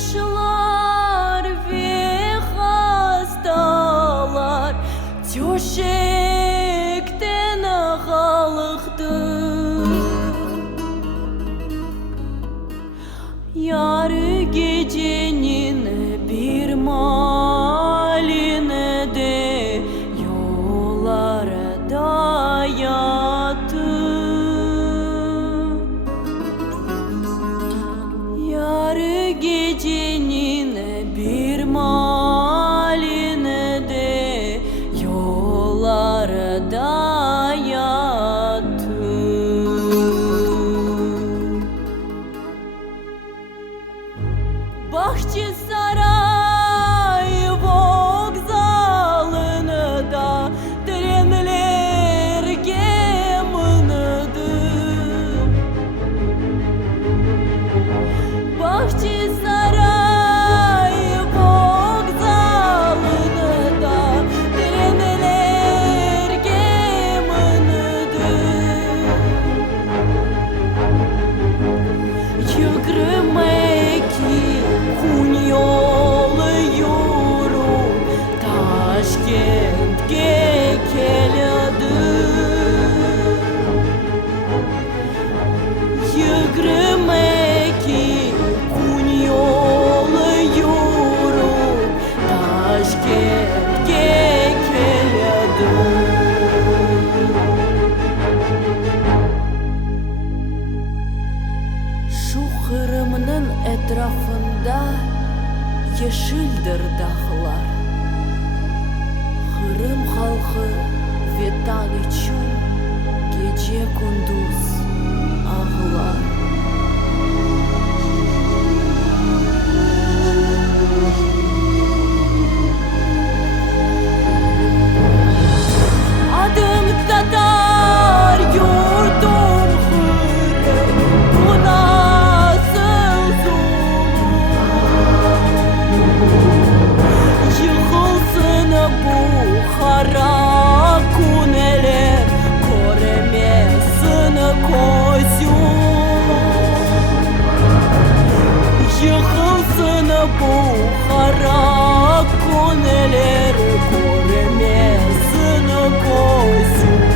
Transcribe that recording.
yaşlar ve hastalar döşekten ağalıktı. Yarı gecenin bir maline de yollarda yattı. Yarı gecenin bir maline de yollarda yattı. Bahçesaray vokzalını da trenler geminidı. Bahçesaray vokzalını da trenler geminidı. Yıkırmaki kun yolu yürü Taşkent'e keledi. Yıkırmaki kun yolu yürü Taşkent'e keledi. Şu Kırım'ın etrafında yeşildir dağlar. Kırım halkı vatan için gece gündüz ağlar. Adım Tatar, yurdum Kırım, bu nasıl zulüm? Yıkılsın bu kara kuneler, göremesin gözüm. Yıkılsın bu kara kuneler, göremesin gözüm.